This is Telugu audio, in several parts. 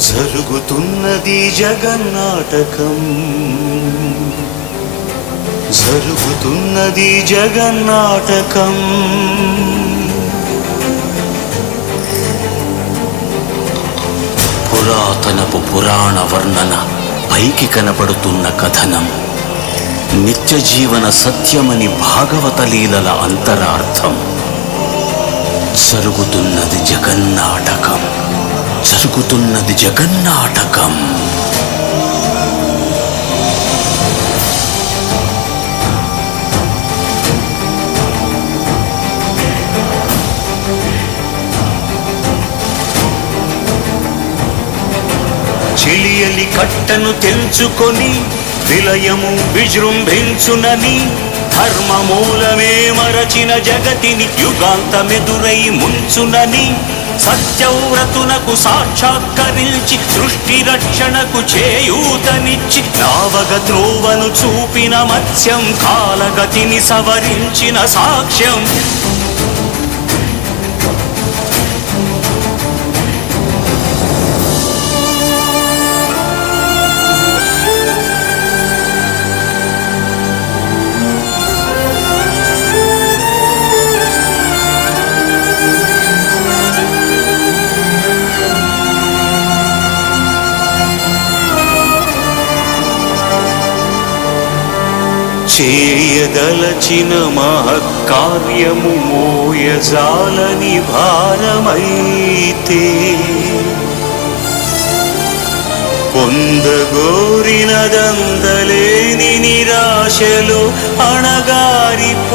జరుగుతున్నది జగన్నాటకం, జరుగుతున్నది జగన్నాటకం. పురాతనపు పురాణ వర్ణన, పైకి కనపడుతున్న కథనం, నిత్య జీవన సత్యమని భాగవత లీలల అంతరార్థం. జరుగుతున్నది జగన్నాటకం, జరుగుతున్నది జగన్నాటకం. చెలియలి కట్టను తెంచుకొని విలయము విజృంభించునని, ధర్మమూలమే మరచిన జగతిని యుగాంతమెదురై ముంచునని, సత్యవ్రతునకు సాక్షాత్కరించి సృష్టి రక్షణకు చేయూతనిచ్చి, నావగ త్రోవను చూపిన మత్స్యం, కాలగతిని సవరించిన సాక్ష్యం. చేయదలచిన మహత్కార్యము మోయజాలని భారమైతే, పొందగోరినదందలేని నిరాశలో అణగారిపోతే,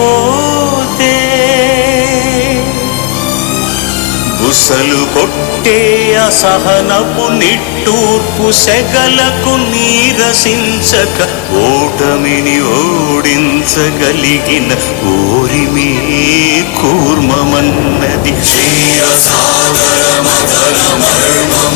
బుసలు కొట్టే అసహనపు నిట్టూర్పు సెగలకు నీరసించక, ఓటమిని ఓడించగలిగిన ఓరిమే కూర్మమన్నది క్షీరసాగర మదన మర్మం.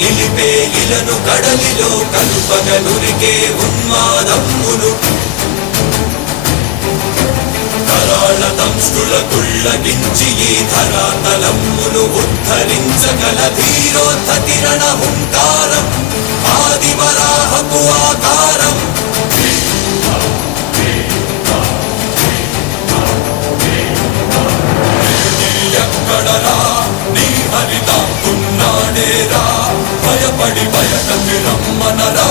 నిలిపే ఇలను కడలిలో కలుపగలురికే ఉన్మాదమ్ములు, కరాళ దంష్టుల కుళ్ళగించి ఈ ధరాతలమ్మును ఉద్ధరించగల ధీరోద్ధ కిరణ హుంకారం, ఆదివరాహపు ఆకారం. ఎక్కడరా నీ హరితాకున్నాడేరా, భయపడి బయటకి రమ్మనరా,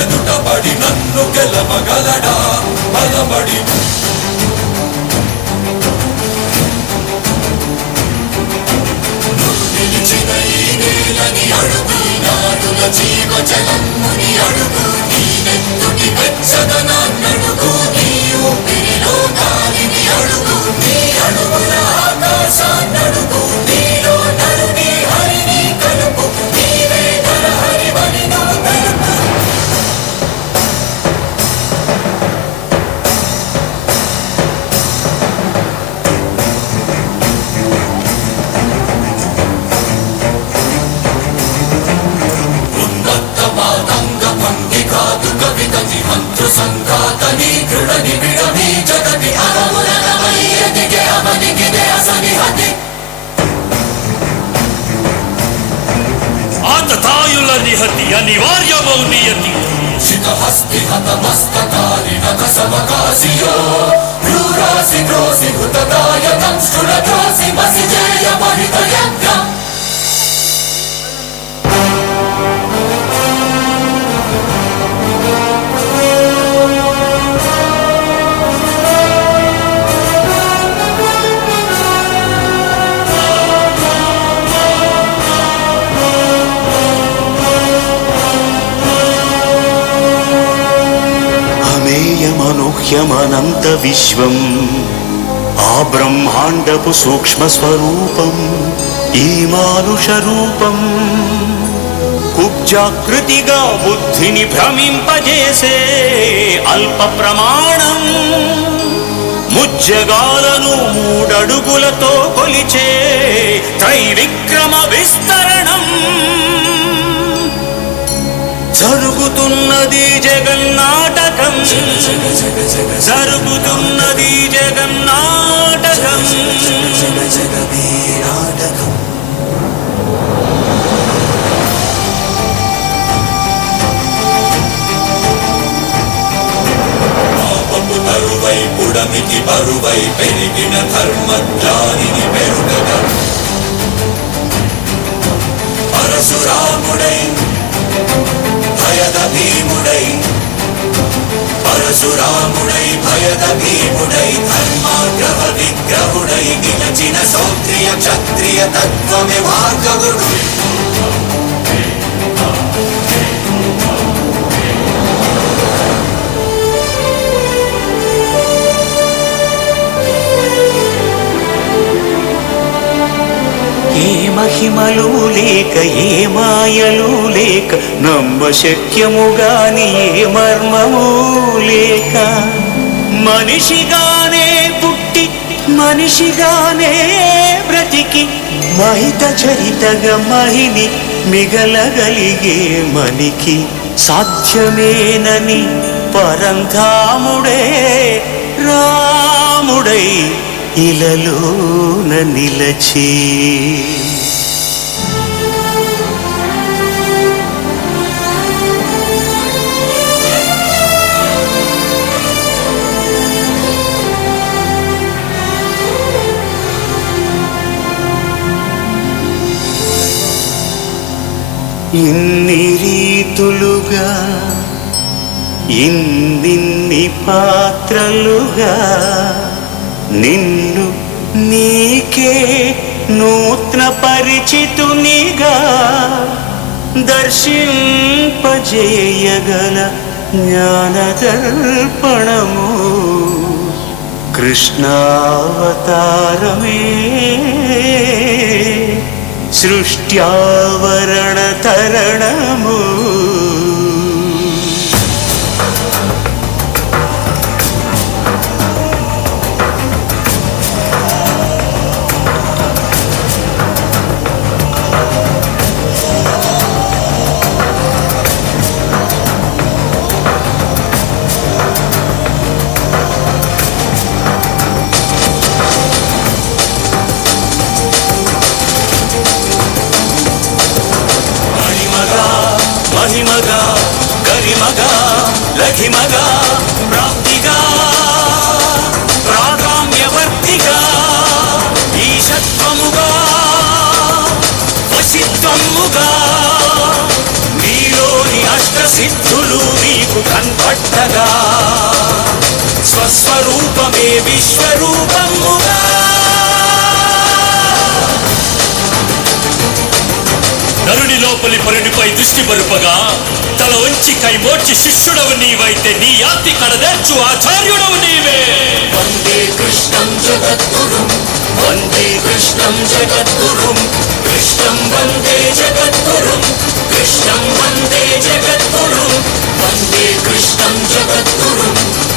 ఎదుటపడి నన్ను గెలవగలడా, బలపడి నిలిచిన ఈ నేలని అడుగు, నాడుల జీవజలమ్ముని అడుగు, నీ నెత్తుటి వెచ్చదనాన్నడుగు, నీ ఊపిరిలో గాలిని అడుగు, నీ అడుగుల ఆకాశాన్నడుగు, నీలో నరుని హరిని కలుపు, నీవే నరహరివని నువ్వు కలుపు. ఉన్మత్త మాతంగ భంగి కాదు కవితని మంత్రు సంఘాతని దృఢని విడమి జగతి అరములనమై ఎదిగే అవనికిదే అసనిహతి. ఆతతాయుల నిహతి అనివార్యమౌ నియతి, శితహస్తి హతమస్తకారిణ కసమకాశియో, భ్రూరాసి గ్రోసి హృతదాయకం శ్రుడద్రోసి మసిజేయ మహితయజ్ఞం. వాక్యమనంత విశ్వం ఆ బ్రహ్మాండపు సూక్ష్మ స్వరూపం ఈ మానుష రూపం కుబ్జాకృతిగా బుద్ధిని భ్రమింపజేసే అల్ప ప్రమాణం ముజ్జగాలను మూడడుగులతో కొలిచే త్రైవిక్రమ విస్తరణం జరుగుతున్నది జగన్నాటకం జరుగుతున్నది జగన్నాటకం తరువై పుడమికి బరువై పెరిగిన ధర్మజ్ఞానిని పెరుగగా పరశురాముడై భయద భీముడై పరశురాముడై భయద భీముడై ధర్మాగ్రహ విగ్రహుడై నిలచిన సౌత్రియ క్షత్రియ తత్వమే భార్గవుడు ఏ మహిమలు లేక ఏ మాయలు లేక నమ్మశక్యముగాని ఏ మర్మము లేక మనిషిగానే పుట్టి మనిషిగానే బ్రతికి మహిత చరితగా మహిని మిగలగలిగే మనికి సాధ్యమేనని పరంధాముడే రాముడై ఇలలోన నిలచి ఇన్ని రీతులుగా ఇన్ని పాత్రలుగా నిన్ను నీకే నూత్న పరిచితునిగా దర్శింపజేయగల జ్ఞానదర్పణము కృష్ణావతారమే సృష్ట్యావరణ తరణము మహిమగా గరిమగా లఘిమగా ప్రాప్తిగా ప్రాగామ్యవర్తిగా ఈశత్వముగా వశిత్వముగా నీలోని అష్టసిద్ధులు నీకు కన్పట్టగా స్వస్వరూపమే విశ్వరూపముగా నరుని లోపలి పరునిపై దృష్టి మరుపగా తల వంచి కైమోర్చి శిష్యుడవు నీవైతే నీ యాతి కడదేర్చు ఆచార్యుడవు నీవే వందే కృష్ణం జగద్గురుం వందే కృష్ణం జగద్గురుం కృష్ణం వందే జగద్గురుం కృష్ణం వందే జగద్గురుం వందే కృష్ణం జగద్గురుం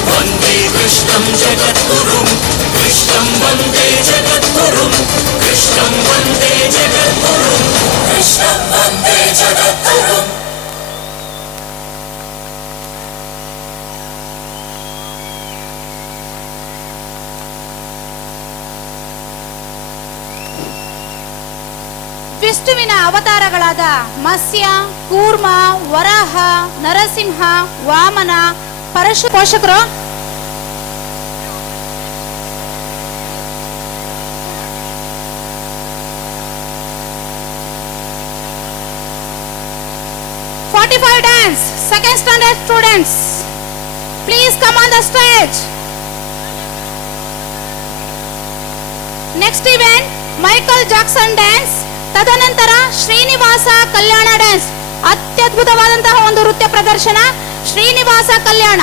వందే కృష్ణం జగద్గురుం కృష్ణం వందే జగద్గురుం కృష్ణం వందే జగద్గురుం కృష్ణం వందే జగద్గురుం ವಿಷ್ಣುವಿನ ಅವತಾರಗಳಾದ ಮತ್ಸ್ಯ ಕೂರ್ಮ ವರಾಹ ನರಸಿಂಹ ವಾಮನ ಪರಶು ಪೋಷಕರು dance. Second standard students, please come on the stage. Next event, Michael Jackson dance. ತದನಂತರ ಶ್ರೀನಿವಾಸ ಕಲ್ಯಾಣ ಡ್ಯಾನ್ಸ್. ಅತ್ಯದ್ಭುತವಾದಂತಹ ಒಂದು ನೃತ್ಯ ಪ್ರದರ್ಶನ ಶ್ರೀನಿವಾಸ ಕಲ್ಯಾಣ.